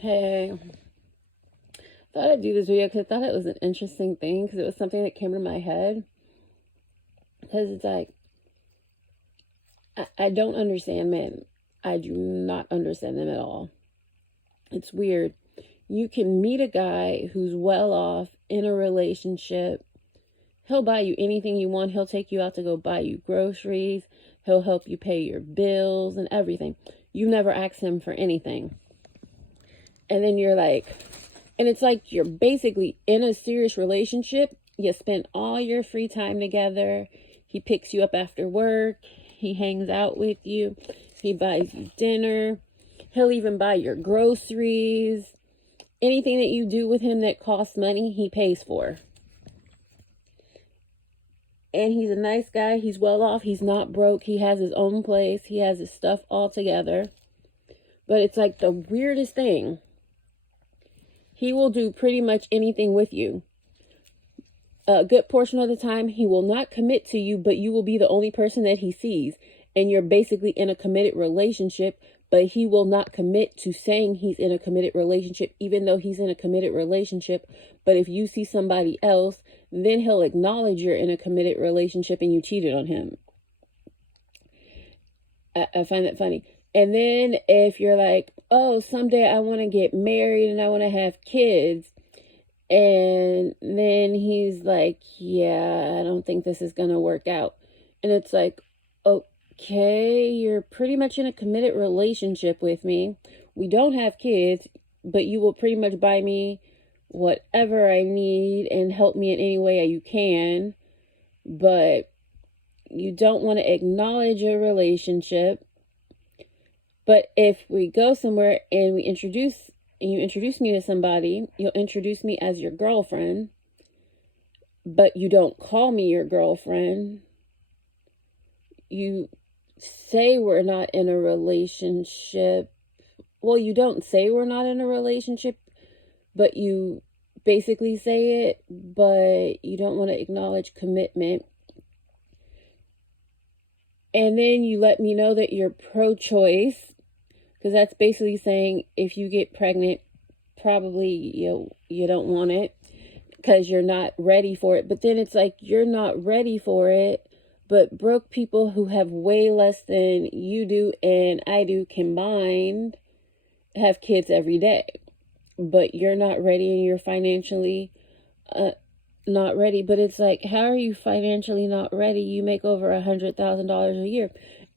Hey, thought I'd do this video because I thought it was an interesting thing because it was something that came to my head. Because it's like, I don't understand men. I do not understand them at all. It's weird. You can meet a guy who's well off in a relationship. He'll buy you anything you want. He'll take you out to go buy you groceries. He'll help you pay your bills and everything. You never ask him for anything. And then you're like, and it's like you're basically in a serious relationship. You spend all your free time together. He picks you up after work. He hangs out with you. He buys you dinner. He'll even buy your groceries. Anything that you do with him that costs money, he pays for. And he's a nice guy. He's well off. He's not broke. He has his own place. He has his stuff all together. But it's like the weirdest thing. He will do pretty much anything with you. A good portion of the time, he will not commit to you, but you will be the only person that he sees. And you're basically in a committed relationship, but he will not commit to saying he's in a committed relationship, even though he's in a committed relationship. But if you see somebody else, then he'll acknowledge you're in a committed relationship and you cheated on him. I find that funny. And then if you're like, oh, someday I want to get married and I want to have kids. And then he's like, yeah, I don't think this is going to work out. And it's like, okay, you're pretty much in a committed relationship with me. We don't have kids, but you will pretty much buy me whatever I need and help me in any way you can. But you don't want to acknowledge a relationship. But if we go somewhere and you introduce me to somebody, you'll introduce me as your girlfriend, but you don't call me your girlfriend. You say we're not in a relationship. Well, you don't say we're not in a relationship, but you basically say it, but you don't want to acknowledge commitment. And then you let me know that you're pro-choice. Because that's basically saying if you get pregnant, probably you don't want it because you're not ready for it. But then it's like you're not ready for it, but broke people who have way less than you do and I do combined have kids every day. But you're not ready and you're financially not ready. But it's like, how are you financially not ready? You make over $100,000 a year.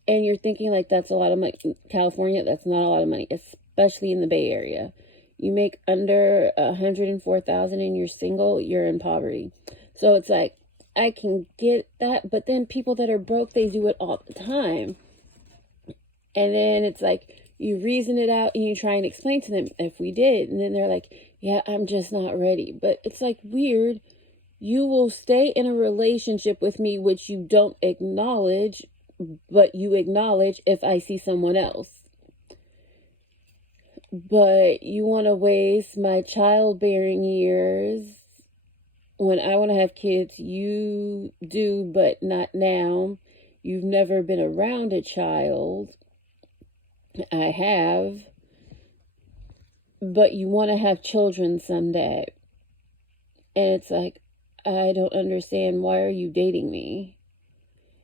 And you're thinking like that's a lot of money. In California, that's not a lot of money, especially in the Bay Area. You make under $104,000 and you're single, you're in poverty. So it's like, I can get that, but then people that are broke, they do it all the time. And then it's like, you reason it out and you try and explain to them if we did. And then they're like, yeah, I'm just not ready. But it's like weird. You will stay in a relationship with me, which you don't acknowledge, but you acknowledge if I see someone else. But you want to waste my childbearing years. When I want to have kids, you do, but not now. You've never been around a child. I have. But you want to have children someday. And it's like, I don't understand. Why are you dating me?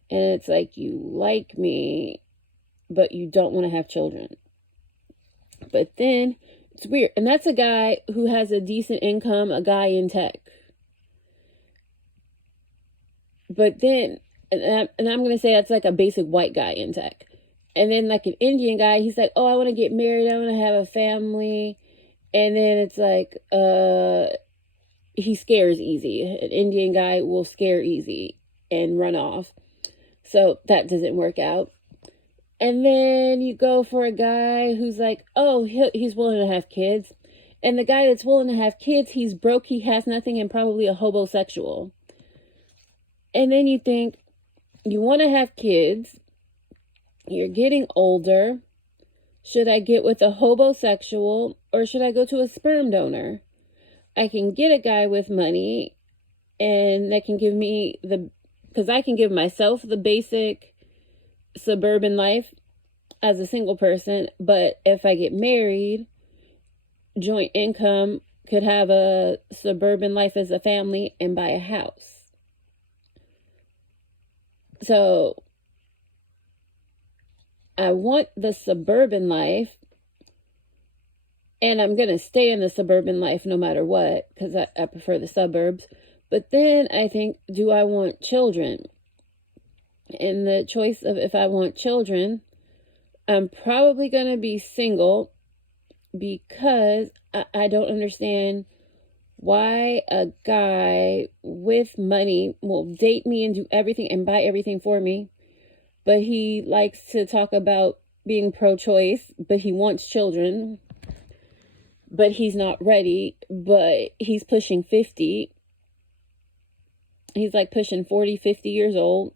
And it's like, you like me, but you don't want to have children. But then, it's weird. And that's a guy who has a decent income, a guy in tech. But then, and I'm going to say that's like a basic white guy in tech. And then like an Indian guy, he's like, oh, I want to get married. I want to have a family. And then it's like, he scares easy. An Indian guy will scare easy and run off. So that doesn't work out. And then you go for a guy who's like, oh, he's willing to have kids. And the guy that's willing to have kids, he's broke, he has nothing, and probably a hobosexual. And then you think, you want to have kids. You're getting older. Should I get with a hobosexual or should I go to a sperm donor? I can get a guy with money and that can give me because I can give myself the basic suburban life as a single person. But if I get married, joint income, could have a suburban life as a family and buy a house. So I want the suburban life, and I'm going to stay in the suburban life no matter what, because I prefer the suburbs. But then I think, do I want children? And the choice of if I want children, I'm probably going to be single, because I don't understand why a guy with money will date me and do everything and buy everything for me, but he likes to talk about being pro-choice, but he wants children, but he's not ready, but he's pushing 50. He's like pushing 40, 50 years old.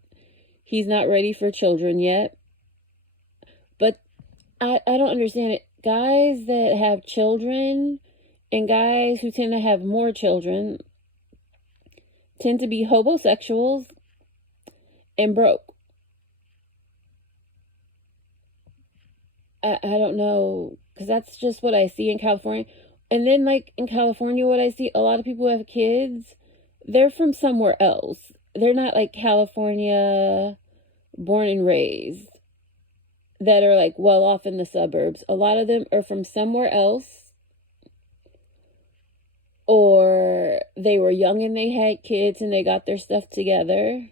He's not ready for children yet. But I don't understand it. Guys that have children and guys who tend to have more children tend to be hobosexuals and broke. I don't know, because that's just what I see in California. And then, like, in California, what I see, a lot of people who have kids, they're from somewhere else. They're not, like, California born and raised, that are, like, well off in the suburbs. A lot of them are from somewhere else, or they were young and they had kids and they got their stuff together.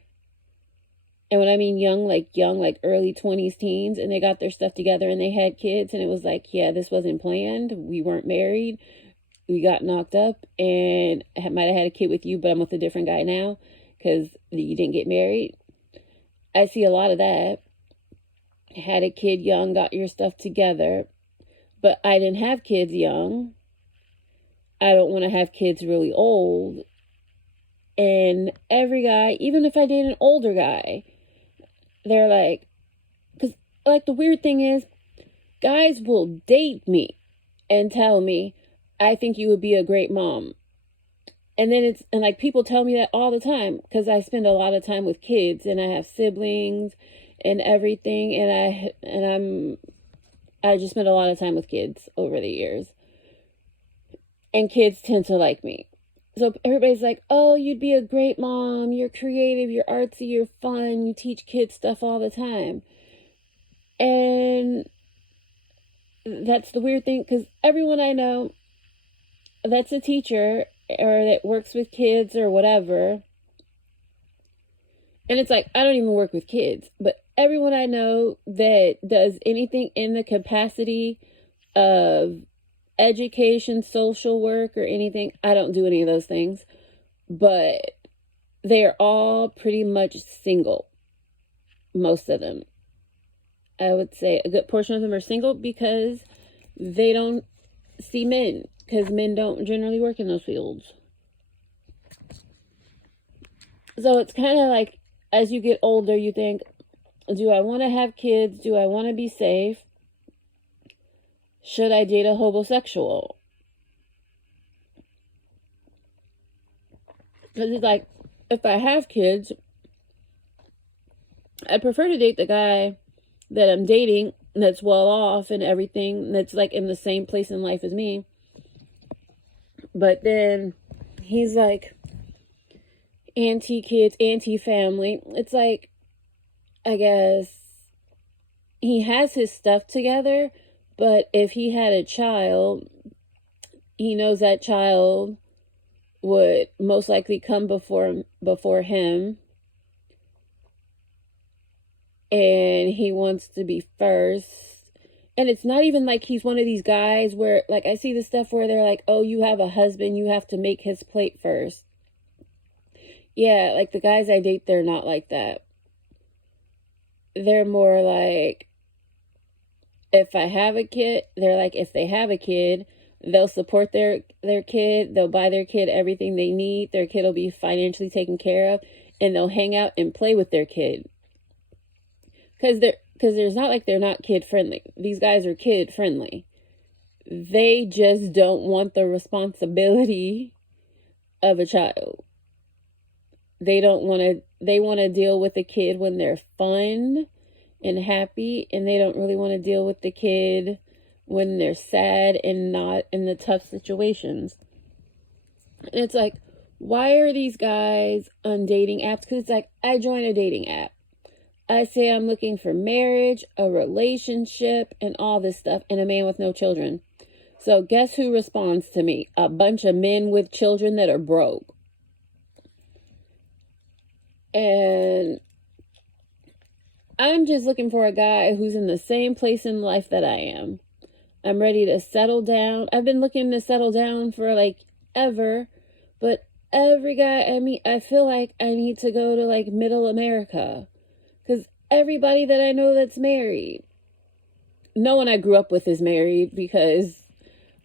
And when I mean young, like early 20s, teens, and they got their stuff together and they had kids, and it was like, yeah, this wasn't planned. We weren't married. We got knocked up, and I might have had a kid with you, but I'm with a different guy now because you didn't get married. I see a lot of that. Had a kid young, got your stuff together, but I didn't have kids young. I don't want to have kids really old. And every guy, even if I date an older guy, they're like, because like the weird thing is, guys will date me and tell me, I think you would be a great mom. And then and like people tell me that all the time, because I spend a lot of time with kids and I have siblings and everything. And I just spend a lot of time with kids over the years. And kids tend to like me. So everybody's like, oh, you'd be a great mom. You're creative, you're artsy, you're fun. You teach kids stuff all the time. And that's the weird thing, because everyone I know that's a teacher or that works with kids or whatever. And it's like, I don't even work with kids, but everyone I know that does anything in the capacity of education, social work, or anything, I don't do any of those things, but they are all pretty much single. Most of them. I would say a good portion of them are single because they don't see men, because men don't generally work in those fields. So it's kind of like, as you get older, you think, do I want to have kids? Do I want to be safe? Should I date a hobosexual? Because it's like, if I have kids, I prefer to date the guy that I'm dating that's well off and everything, that's like in the same place in life as me. But then he's like anti-kids, anti-family. It's like, I guess he has his stuff together, but if he had a child, he knows that child would most likely come before him. And he wants to be first. And it's not even like he's one of these guys where, like, I see the stuff where they're like, oh, you have a husband, you have to make his plate first. Yeah, like the guys I date, they're not like that. They're more like, if I have a kid, they're like, if they have a kid, they'll support their kid, they'll buy their kid everything they need, their kid will be financially taken care of, and they'll hang out and play with their kid. Because there's not like they're not kid friendly. These guys are kid friendly. They just don't want the responsibility of a child. They want to deal with the kid when they're fun and happy, and they don't really want to deal with the kid when they're sad and not in the tough situations. And it's like, why are these guys on dating apps? Because it's like, I join a dating app. I say I'm looking for marriage, a relationship, and all this stuff, and a man with no children. So guess who responds to me? A bunch of men with children that are broke. And I'm just looking for a guy who's in the same place in life that I am. I'm ready to settle down. I've been looking to settle down for like ever, but every guy I meet, I feel like I need to go to like middle America, because everybody that I know that's married, no one I grew up with is married, because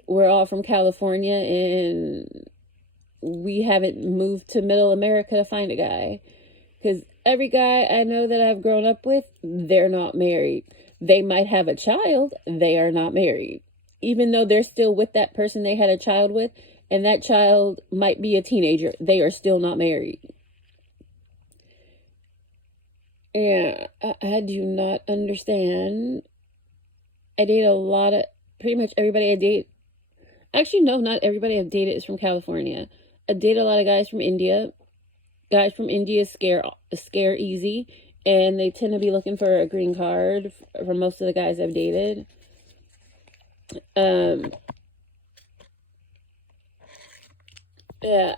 we're all from California and we haven't moved to middle America to find a guy. Because every guy I know that I've grown up with, they're not married. They might have a child, they are not married. Even though they're still with that person they had a child with, and that child might be a teenager, they are still not married. Yeah, I do not understand. I date a lot of, pretty much everybody I date. Actually, no, not everybody I've dated is from California. I date a lot of guys from India. Guys from India scare easy, and they tend to be looking for a green card for most of the guys I've dated. Yeah,